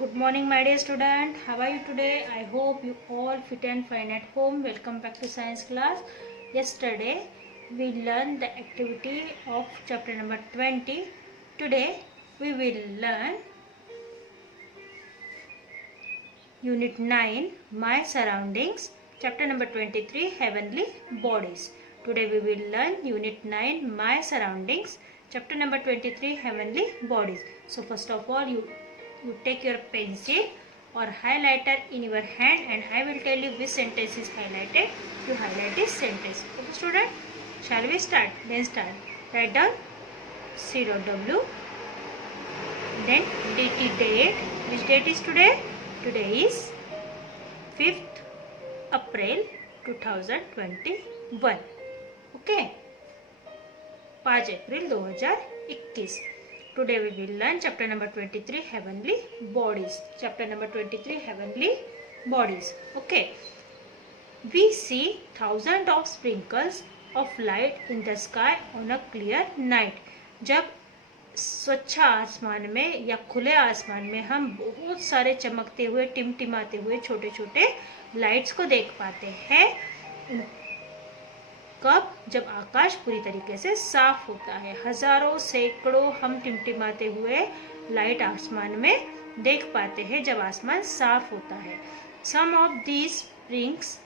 Good morning, my dear student. How are you today? I hope you all fit and fine at home. Welcome back to science class. Yesterday we learned the activity of chapter number 20. Today we will learn unit 9, My Surroundings, chapter number 23, Heavenly Bodies. Today we will learn unit 9, My Surroundings, chapter number 23, Heavenly Bodies. So first of all, you take your pencil or highlighter in your hand and I will tell you which sentence is highlighted. You highlight this sentence. Okay student, shall we start? Then start. Write down C.W. Then DT date. Which date is today? Today is 5th April 2021. Okay. 5 April 2021. Today we will learn chapter number 23, Heavenly Bodies. Chapter number 23, Heavenly Bodies. Okay. We see thousands of sprinkles of light in the sky on a clear night. जब स्वच्छ आसमान में या खुले आसमान में हम बहुत सारे चमकते हुए टिमटिमाते हुए छोटे छोटे लाइट्स को देख पाते हैं। कब? जब आकाश पूरी तरीके से साफ होता है। हजारों सैकड़ों हम टिमटिमाते हुए लाइट आसमान में देख पाते हैं जब आसमान साफ होता है। Some of these springs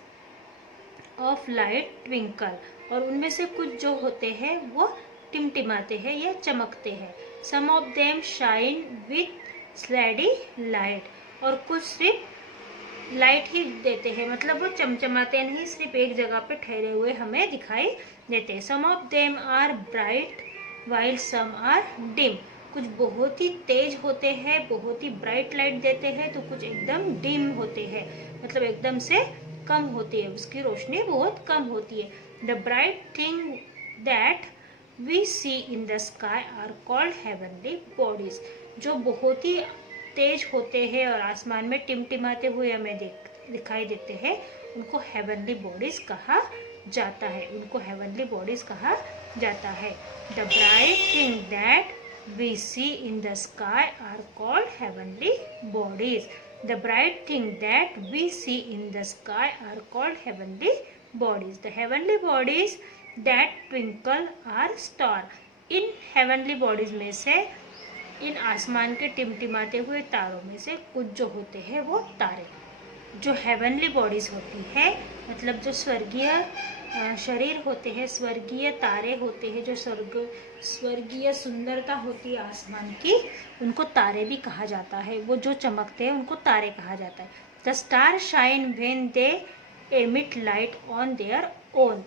of light twinkle, और उनमें से कुछ जो होते हैं वो टिमटिमाते हैं या चमकते हैं। Some of them shine with steady light, और कुछ सिर्फ लाइट ही देते हैं, मतलब वो चमचमाते नहीं, सिर्फ एक जगह पे ठहरे हुए हमें दिखाई देते हैं। Some of them are bright while some are dim, कुछ बहुत ही तेज होते हैं, बहुत ही ब्राइट लाइट देते हैं, तो कुछ एकदम डिम होते हैं, मतलब एकदम से कम होती है, उसकी रोशनी बहुत कम होती है। The bright thing that we see in the sky are called heavenly bodies, जो बहुत ही तेज होते हैं और आसमान में टिमटिमाते हुए हमें दिखाई देते हैं, उनको हेवनली बॉडीज कहा जाता है। उनको हेवनली बॉडीज कहा जाता है। The bright thing that we see in the sky are called heavenly bodies. The bright thing that we see in the sky are called heavenly bodies. The heavenly bodies that twinkle are star. इन heavenly bodies में से, इन आसमान के टिमटिमाते हुए तारों में से कुछ जो होते हैं वो तारे। जो हेवनली बॉडीज होती है, मतलब जो स्वर्गीय शरीर होते हैं, स्वर्गीय तारे होते हैं, जो स्वर्गीय सुंदरता होती है आसमान की, उनको तारे भी कहा जाता है। वो जो चमकते हैं उनको तारे कहा जाता है। The star shine when they emit light on their own.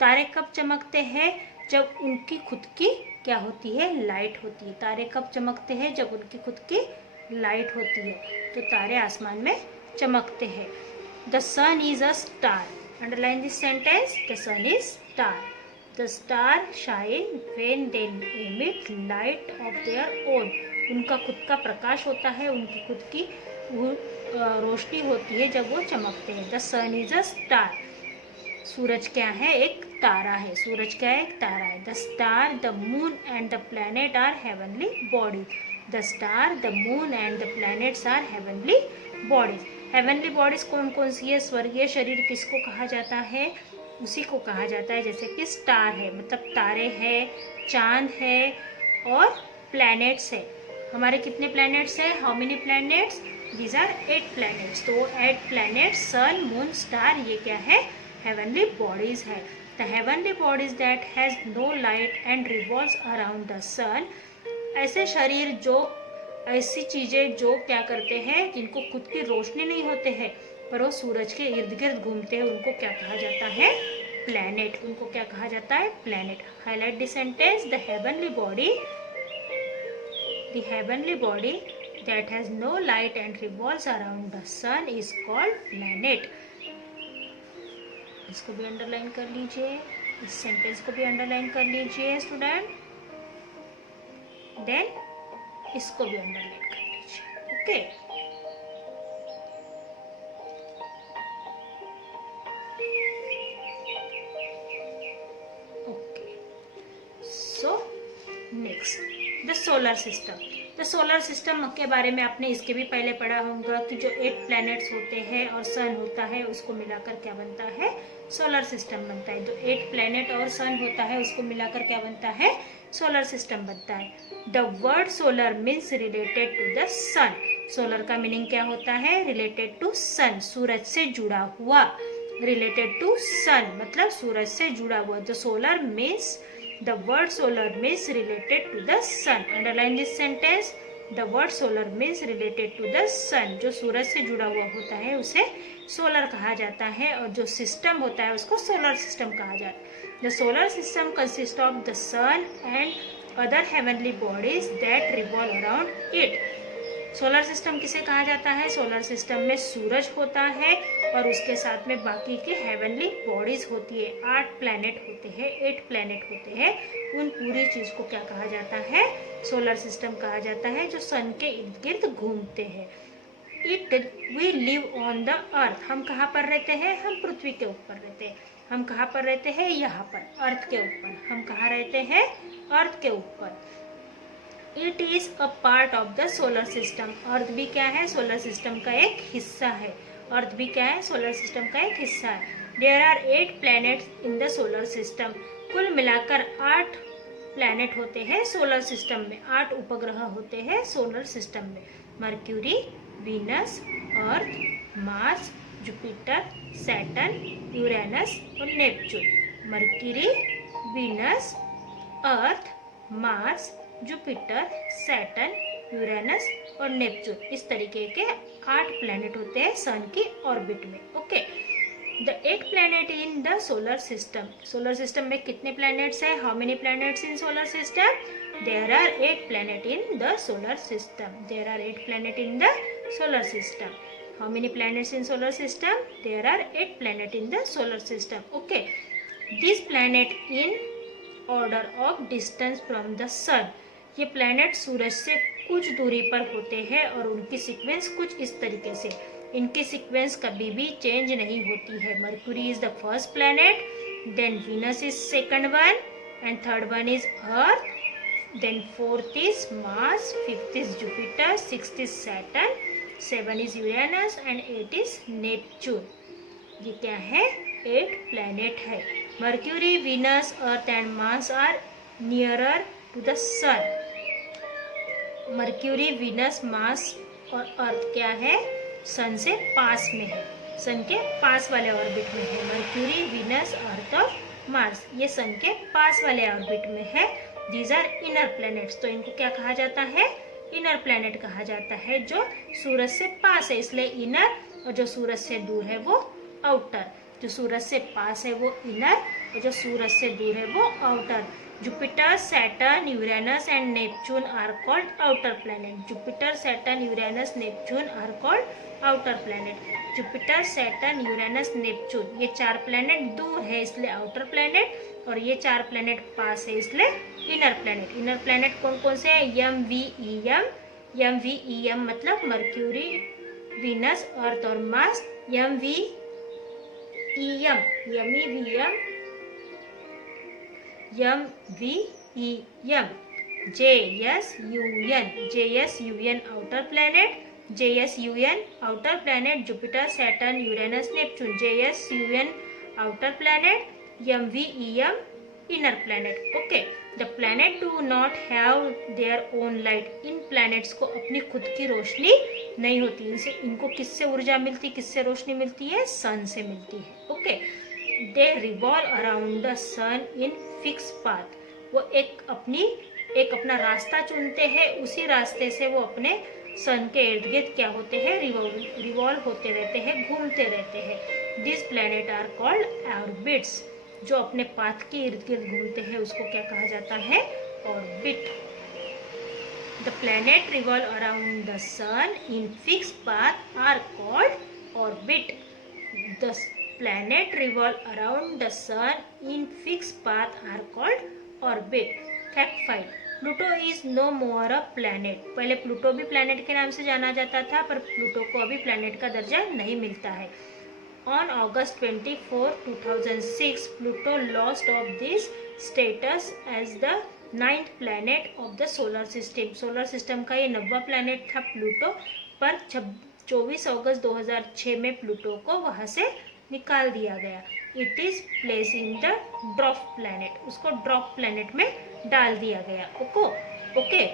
तारे कब चमकते हैं? जब उनकी खुद की क्या होती है? लाइट होती है। तारे कब चमकते हैं? जब उनकी खुद की लाइट होती है, तो तारे आसमान में चमकते हैं। The sun is a star. Underline this sentence, the sun is star. The star shine when they emit light of their own. उनका खुद का प्रकाश होता है, उनकी खुद की रोशनी होती है जब वो चमकते हैं। The sun is a star. सूरज क्या है? एक तारा है। सूरज क्या है? एक तारा है। The star, the moon and the planet are heavenly bodies. The star, the moon and the planets are heavenly bodies. Heavenly bodies कौन कौन सी है? स्वर्गीय शरीर किसको कहा जाता है? उसी को कहा जाता है, जैसे कि स्टार है, मतलब तारे है, चांद है, और प्लैनेट्स है। हमारे कितने प्लैनेट्स है? How many planets? These are 8 planets. तो 8 प्लैनेट्स, सन, मून, स्टार, ये क्या है? हेवनली बॉडीज है। The heavenly bodies that has no light and revolves around the sun. ऐसे शरीर जो, ऐसी चीजें जो क्या करते हैं, जिनको खुद की रोशनी नहीं होते हैं पर वो सूरज के इर्द गिर्द घूमते हैं, उनको क्या कहा जाता है? प्लैनेट। उनको क्या कहा जाता है? Planet. Highlight the sentence, the heavenly body that has no light and revolves around the sun is called planet. इसको भी अंडरलाइन कर लीजिए, इस सेंटेंस को भी अंडरलाइन कर लीजिए स्टूडेंट। देन इसको भी अंडरलाइन कर लीजिए। Okay, okay. So next, the solar system. The solar system के बारे में आपने इसके भी पहले पढ़ा होगा कि जो 8 प्लैनेट्स होते हैं और सन होता है उसको मिलाकर क्या बनता है, सोलर सिस्टम बनता है। जो 8 प्लैनेट और सन होता है उसको मिलाकर क्या बनता है, सोलर सिस्टम बनता है। The word solar means related to the sun. Solar का मीनिंग क्या होता है, रिलेटेड टू सन, सूरज से जुड़ा हुआ। रिलेटेड टू सन मतलब सूरज से जुड़ा हुआ। The solar means The word solar means related to the sun. Underline this sentence. The word solar means related to the sun. जो सूरज से जुड़ा हुआ होता है उसे सोलर कहा जाता है और जो सिस्टम होता है उसको सोलर सिस्टम कहा जाता है। The solar system consists of the sun and other heavenly bodies that revolve around it. Solar system किसे कहा जाता है, सोलर सिस्टम में सूरज होता है और उसके साथ में बाकी के हेवनली बॉडीज होती है। 8 प्लैनेट होते हैं, 8 प्लैनेट होते हैं, उन पूरी चीज को क्या कहा जाता है, सोलर सिस्टम कहा जाता है, जो सन के इर्द गिर्द घूमते हैं। We live on the earth. हम कहाँ पर रहते हैं, हम पृथ्वी के ऊपर रहते हैं। हम कहाँ पर रहते हैं, यहाँ पर अर्थ के ऊपर। हम कहाँ रहते हैं, अर्थ के ऊपर। It is a part of the solar system. Earth भी क्या है, सोलर सिस्टम का एक हिस्सा है। अर्थ भी क्या है, सोलर सिस्टम का एक हिस्सा है। There are 8 planets in the solar system. कुल मिलाकर 8 प्लैनेट होते हैं सोलर सिस्टम में। 8 उपग्रह होते हैं सोलर सिस्टम में। मर्क्यूरी, वीनस, अर्थ, मार्स, जुपिटर, सैटर्न, यूरेनस और नेपच्यून। मर्क्यूरी, वीनस, अर्थ, मार्स, जुपिटर, सैटर्न, यूरेनस और नेपच्यून, इस तरीके के 8 प्लैनेट होते हैं सन की ऑर्बिट में। Okay, the 8 planet in the solar system. Solar system में कितने प्लैनेट्स हैं, how many planets in solar system? There are 8 planet in the solar system. There are 8 planet in the solar system. How many planets in solar system? There are 8 planet in the solar system. Okay, this planet in order of distance from the sun. ये planet सूरज से कुछ दूरी पर होते हैं और उनकी sequence कुछ इस तरीके से। इनकी सीक्वेंस कभी भी चेंज नहीं होती है। Mercury is the first planet, then Venus is second one and third one is Earth, then fourth is Mars, fifth is Jupiter, sixth is Saturn, 7 is Uranus and 8 is Neptune. ये क्या है, 8 planet है। Mercury, Venus, Earth and Mars are nearer to the sun. Mercury, Venus, Mars और Earth क्या है, सन से पास में है, सन के पास वाले ऑर्बिट में है। मर्क्यूरी, वीनस, अर्थ और मार्स ये सन के पास वाले ऑर्बिट में है। These are inner planets. तो इनको क्या कहा जाता है, इनर प्लैनेट कहा जाता है, जो सूरज से पास है इसलिए इनर, और जो सूरज से दूर है वो आउटर। जो सूरज से पास है वो इनर और जो सूरज से दूर है वो outer. Jupiter, Saturn, Uranus and Neptune are called outer planet. Jupiter, Saturn, Uranus, Neptune are called outer planet. Jupiter, Saturn, Uranus, Neptune ये 4 प्लैनेट दूर है इसलिए आउटर प्लैनेट, और ये 4 प्लैनेट पास है इसलिए इनर प्लैनेट। इनर प्लैनेट कौन कौन से हैं, M, V, E, M. M, V, E, M मतलब मर्क्यूरी, वीनस, अर्थ और Mars. M, V, E, M, yummy, V, M, M, V, E, M. J, S, U, N. J, S, U, N outer planet. J, S, U, N outer planet Jupiter, Saturn, Uranus, Neptune. J, S, U, N outer planet, M, V, E, M inner planet. Okay, the planet do not have their own light. In planets को अपनी खुद की रोशनी नहीं होती। इनसे इनको किससे ऊर्जा मिलती, किससे रोशनी मिलती है, सन से मिलती है। Okay, they revolve around the sun in fix path. वो एक अपना रास्ता चुनते हैं, उसी रास्ते से वो अपने सन के इर्द गिर्द क्या होते हैं, रिवॉल्व होते रहते हैं, घूमते रहते हैं। This planet are called orbits. जो अपने पाथ के इर्द गिर्द घूमते हैं उसको क्या कहा जाता है, orbit. The planet revolve around the sun in fix path are called orbit. The planet revolve around the sun in fixed path are called orbit. Fact 5. Pluto is no more a planet. पहले Pluto भी planet के नाम से जाना जाता था, पर Pluto को अभी प्लैनेट का दर्जा नहीं मिलता है। On August 24, 2006, Pluto lost of this status as the 9th planet of the solar system. Solar system का ये 9वां प्लैनेट था प्लूटो, पर 24 अगस्त 2006 में प्लूटो को वहाँ से निकाल दिया गया। It is place in the dwarf planet, उसको ड्वार्फ प्लैनेट में डाल दिया गया। ओके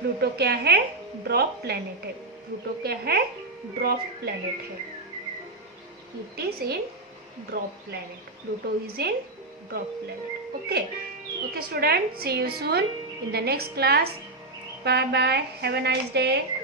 प्लूटो क्या है? ड्वार्फ प्लैनेट है। प्लूटो क्या है? ड्वार्फ प्लैनेट है। It is in dwarf planet. Pluto is in dwarf planet. Okay student, see you soon in the next class. Bye bye, have a nice day.